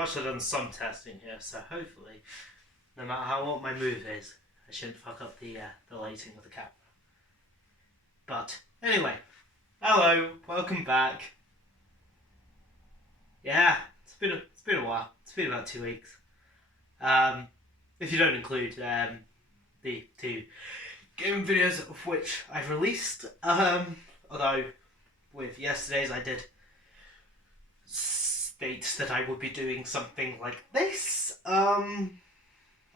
actually done some testing here, so hopefully, no matter what my move is, I shouldn't fuck up the lighting of the camera. But anyway, hello, welcome back. Yeah, it's been a while. It's been about 2 weeks. If you don't include the 2 gaming videos of which I've released, although with yesterday's I did state that I would be doing something like this.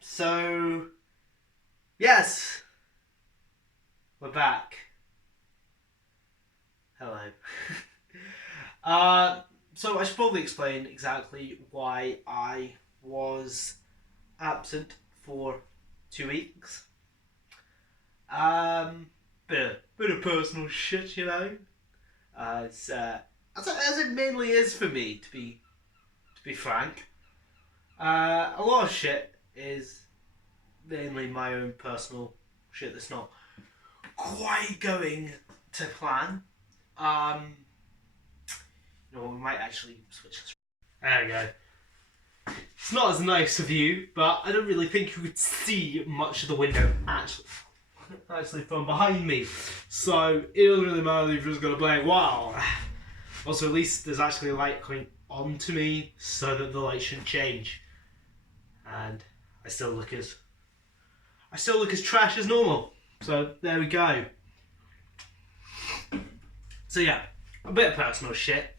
So yes, we're back. Hello. So I should probably explain exactly why I was absent for 2 weeks. Bit of personal shit, you know. As it mainly is for me, to be frank. A lot of shit is mainly my own personal shit that's not quite going to plan. We might actually switch this. There we go. It's not as nice of you, but I don't really think you could see much of the window actually from behind me. So it doesn't really matter if you're just gonna play. Wow. Also, at least there's actually a light coming onto me, so that the light shouldn't change. And I still look as trash as normal. So there we go. So yeah, a bit of personal shit.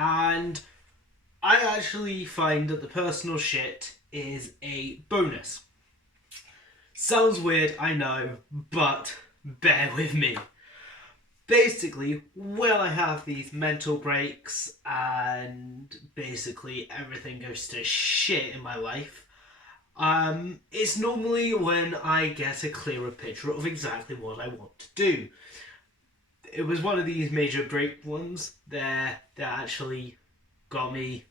And I actually find that the personal shit is a bonus. Sounds weird, I know, but bear with me. Basically, when I have these mental breaks and basically everything goes to shit in my life, it's normally when I get a clearer picture of exactly what I want to do. It was one of these major break ones that actually got me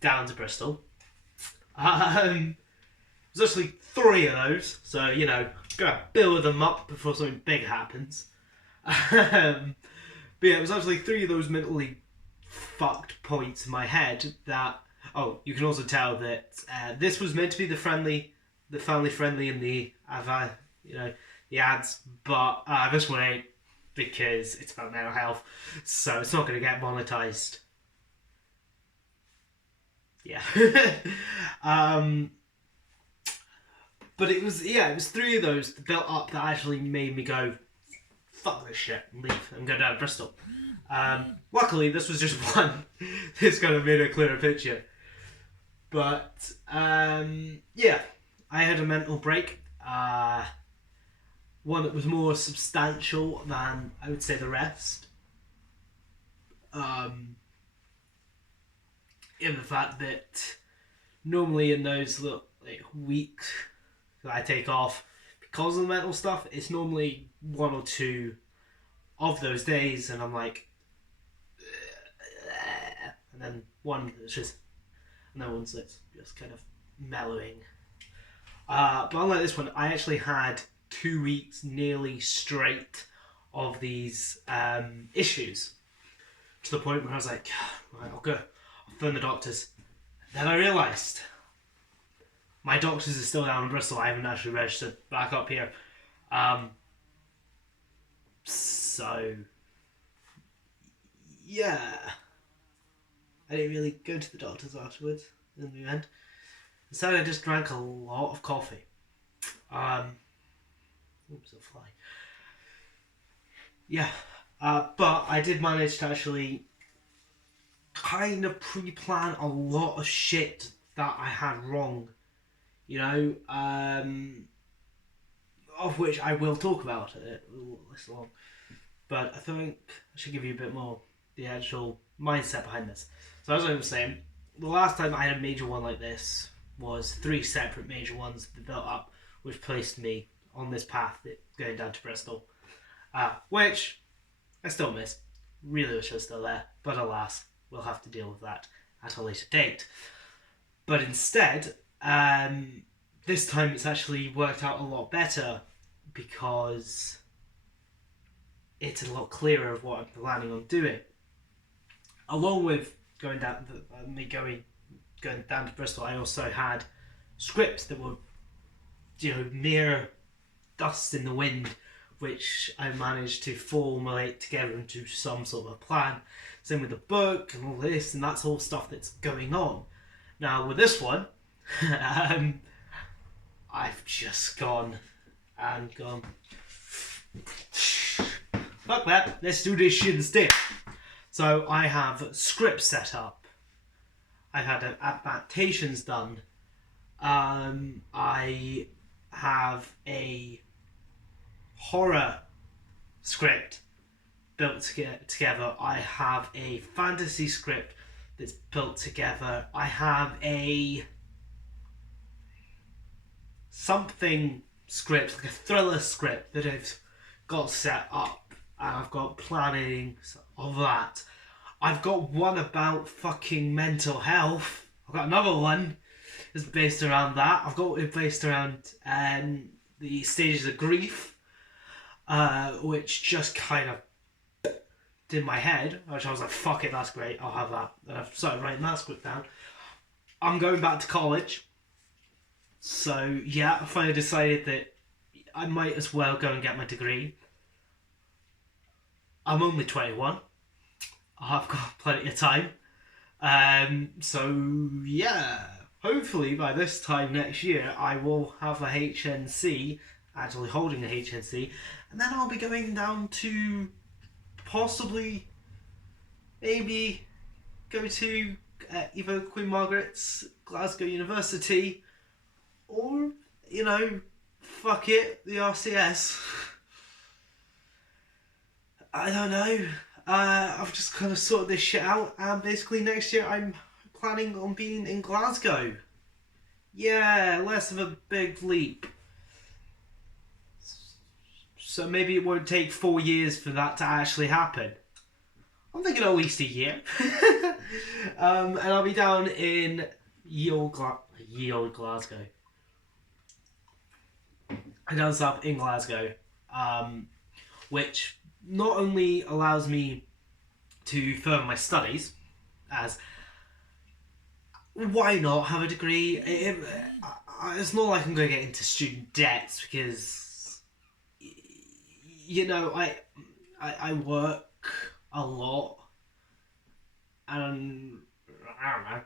down to Bristol. There's actually 3 of those, so gotta build them up before something big happens. But yeah, it was actually 3 of those mentally fucked points in my head that. Oh, you can also tell that this was meant to be the family friendly in the the ads, but this one ain't, because it's about mental health, so it's not going to get monetized. Yeah. But it was 3 of those that built up that actually made me go, fuck this shit, and leave and go down to Bristol. Luckily, this was just one. This kind of made a clearer picture. But yeah, I had a mental break. One that was more substantial than I would say the rest. In the fact that normally in those weeks that I take off because of the mental stuff, it's normally 1 or 2 of those days, and I'm like, and then one that's just. No one's just kind of mellowing. But unlike this one, I actually had 2 weeks nearly straight of these issues. To the point where I was like, right, I'll phone the doctors. Then I realised my doctors are still down in Bristol. I haven't actually registered back up here. So yeah. I didn't really go to the doctors afterwards in the end. Instead, I just drank a lot of coffee. Oops, a fly. Yeah, but I did manage to actually kind of pre-plan a lot of shit that I had wrong. Of which I will talk about this long. But I think I should give you a bit more the actual mindset behind this. So as I was saying, the last time I had a major one like this was 3 separate major ones that built up, which placed me on this path going down to Bristol, which I still miss. Really wish I was still there, but alas, we'll have to deal with that at a later date. But instead, this time it's actually worked out a lot better because it's a lot clearer of what I'm planning on doing. Along with going down going down to Bristol, I also had scripts that were, mere dust in the wind, which I managed to formulate together into some sort of a plan. Same with the book and all this, and that's all stuff that's going on. Now with this one, I've just gone. Fuck that, let's do this shit instead. So I have scripts set up. I've had adaptations done. I have a horror script built together. I have a fantasy script that's built together. I have a something script, like a thriller script that I've got set up, and I've got planning of that. I've got one about fucking mental health. I've got another one that's based around that. I've got it based around the stages of grief, which just kind of did my head, which I was like, fuck it, that's great, I'll have that. And I've started writing that script down. I'm going back to college. So yeah, I finally decided that I might as well go and get my degree. I'm only 21. I've got plenty of time. So yeah, hopefully by this time next year I will have a HNC, actually holding a HNC, and then I'll be going down to possibly maybe go to either Queen Margaret's, Glasgow University, or, fuck it, the RCS. I don't know. I've just kind of sorted this shit out, and basically next year I'm planning on being in Glasgow. Yeah, less of a big leap. So maybe it won't take 4 years for that to actually happen. I'm thinking at least a year. And I'll be down in ye old Glasgow. And down south in Glasgow, which not only allows me to further my studies, as why not have a degree? It's not like I'm going to get into student debts, because I work a lot, and I don't know,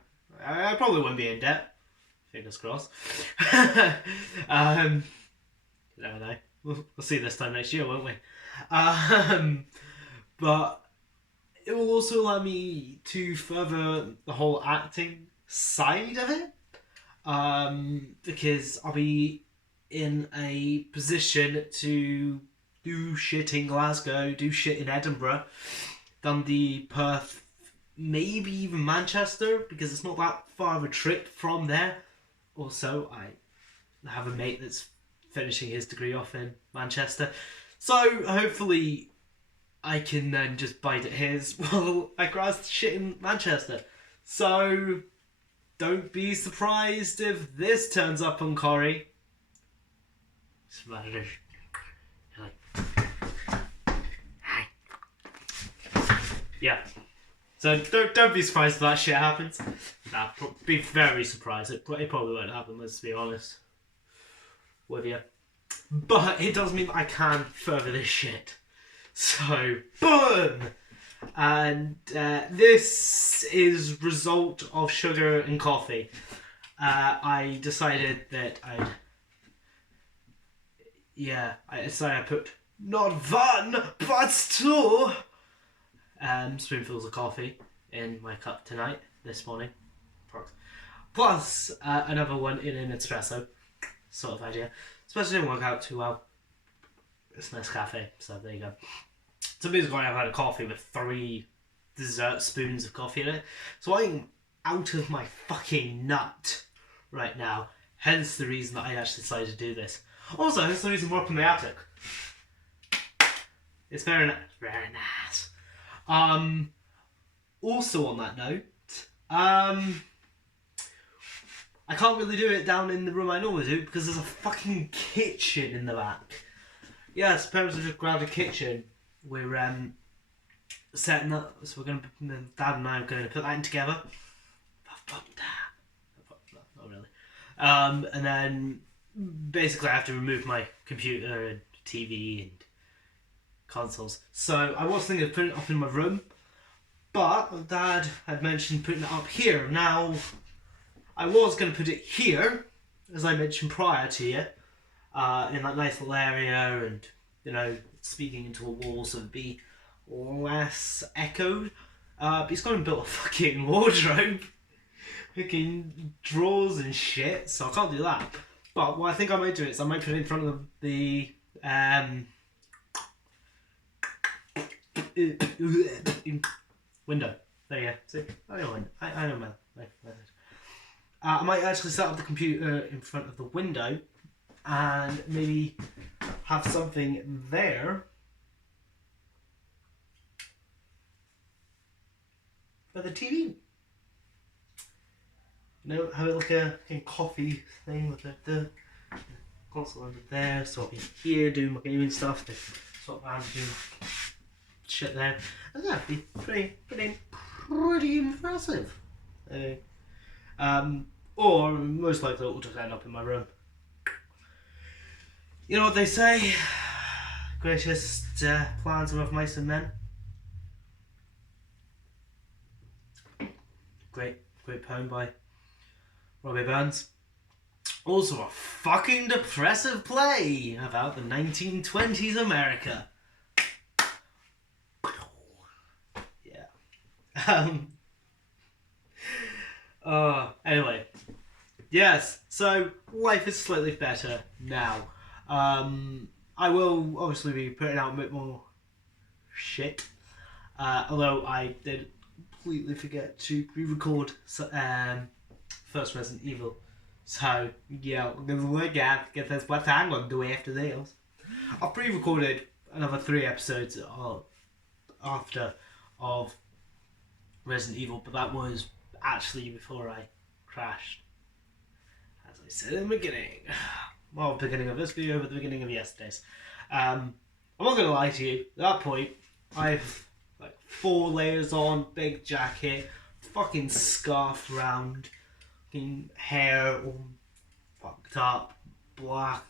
I probably wouldn't be in debt, fingers crossed. You never know. We'll see this time next year, won't we? But it will also allow me to further the whole acting side of it, because I'll be in a position to do shit in Glasgow, do shit in Edinburgh, Dundee, Perth, maybe even Manchester, because it's not that far of a trip from there. Also, I have a mate that's finishing his degree off in Manchester, so hopefully I can then just bite at his while I grasp shit in Manchester. So don't be surprised if this turns up on Corrie. Yeah. So don't be surprised if that shit happens. Nah, be very surprised. It probably won't happen, let's be honest with you. But it does mean I can further this shit. So, boom! And this is result of sugar and coffee. I decided that I put not one, but two spoonfuls of coffee in my cup tonight, this morning. Plus another one in an espresso, sort of idea. Especially didn't work out too well. It's nice cafe, so there you go. So basically I've had a coffee with 3 dessert spoons of coffee in it. So I'm out of my fucking nut right now. Hence the reason that I actually decided to do this. Also, hence the reason we're up in the attic. It's very nice. Very nice. Also on that note, I can't really do it down in the room I normally do because there's a fucking kitchen in the back. Yes, parents have just grabbed a kitchen. We're setting that. So Dad and I are going to put that in together. Not really. And then basically I have to remove my computer and TV and consoles. So I was thinking of putting it up in my room, but Dad had mentioned putting it up here. Now, I was going to put it here, as I mentioned prior to you, in that nice little area, and speaking into a wall so it'd be less echoed. But he's gone and built a fucking wardrobe, fucking drawers and shit, so I can't do that. But what I think I might do is I might put it in front of the window. There you go. See, I know man. I might actually set up the computer in front of the window and maybe have something there for the TV. Have it like a coffee thing with the console under there, so I'll be here doing my gaming stuff, then swap around and do shit there, and that'd be pretty impressive. Or most likely it will just end up in my room. You know what they say? Greatest plans are of mice and men. Great poem by Robbie Burns. Also a fucking depressive play about the 1920s America. Yeah. Anyway. Yes, so life is slightly better now. I will obviously be putting out a bit more shit. Although I did completely forget to pre-record first Resident Evil. So, yeah, I'm going to look at this what I'm going to do after this. I've pre-recorded another 3 episodes after of Resident Evil, but that was actually before I crashed. As I said in the beginning. Well, beginning of this video, but the beginning of yesterday's. I'm not going to lie to you, at that point, I've like 4 layers on, big jacket, fucking scarf round, fucking hair all fucked up, black,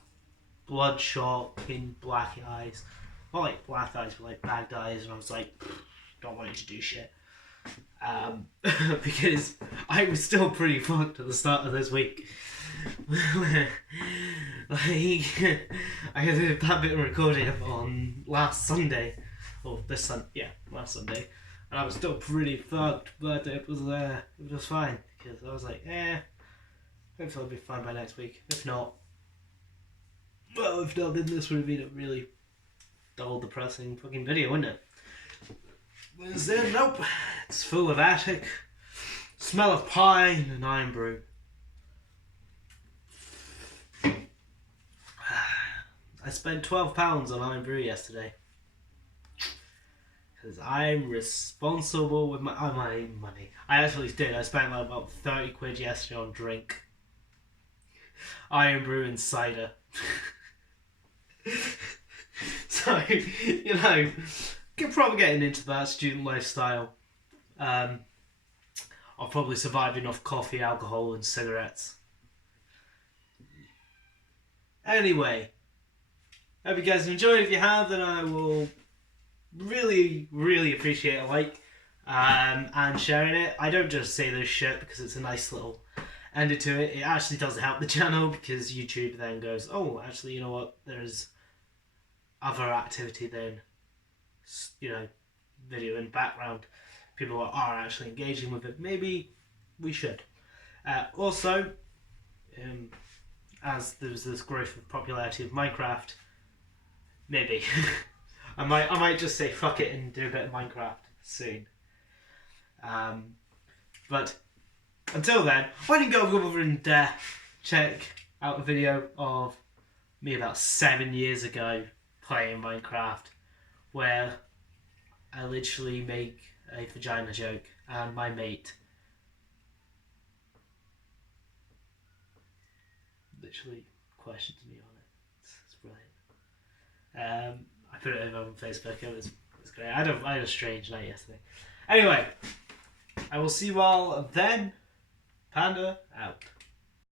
bloodshot, fucking black eyes. Not like black eyes, but like bagged eyes, and I was like, don't want you to do shit. Because I was still pretty fucked at the start of this week. I did that bit of recording on last Sunday, or this Sunday, yeah, last Sunday, and I was still pretty fucked, but it was fine, because I was like, hopefully I'll be fine by next week. If not, well, if not, then this would have been a really dull, depressing fucking video, wouldn't it? Instead, nope, it's full of attic, smell of pine and iron brew. I spent £12 on iron brew yesterday. Because I'm responsible with my money. I actually did. I spent like about 30 quid yesterday on drink. Iron brew and cider. So, probably getting into that student lifestyle. I'll probably survive enough coffee, alcohol and cigarettes. Anyway, hope you guys enjoyed. If you have, then I will really, really appreciate a like and sharing it. I don't just say this shit because it's a nice little end to it. It actually does help the channel, because YouTube then goes, oh, actually, you know what? There's other activity than, video in background. People are actually engaging with it. Maybe we should. Also, as there's this growth of popularity of Minecraft, maybe I might just say fuck it and do a bit of Minecraft soon. But until then, why don't you go over and check out a video of me about 7 years ago playing Minecraft, where I literally make a vagina joke and my mate literally questions me on it. It's brilliant. I put it over on Facebook. It was great. yesterday. I had a strange night yesterday. Anyway, I will see you all then. Panda out.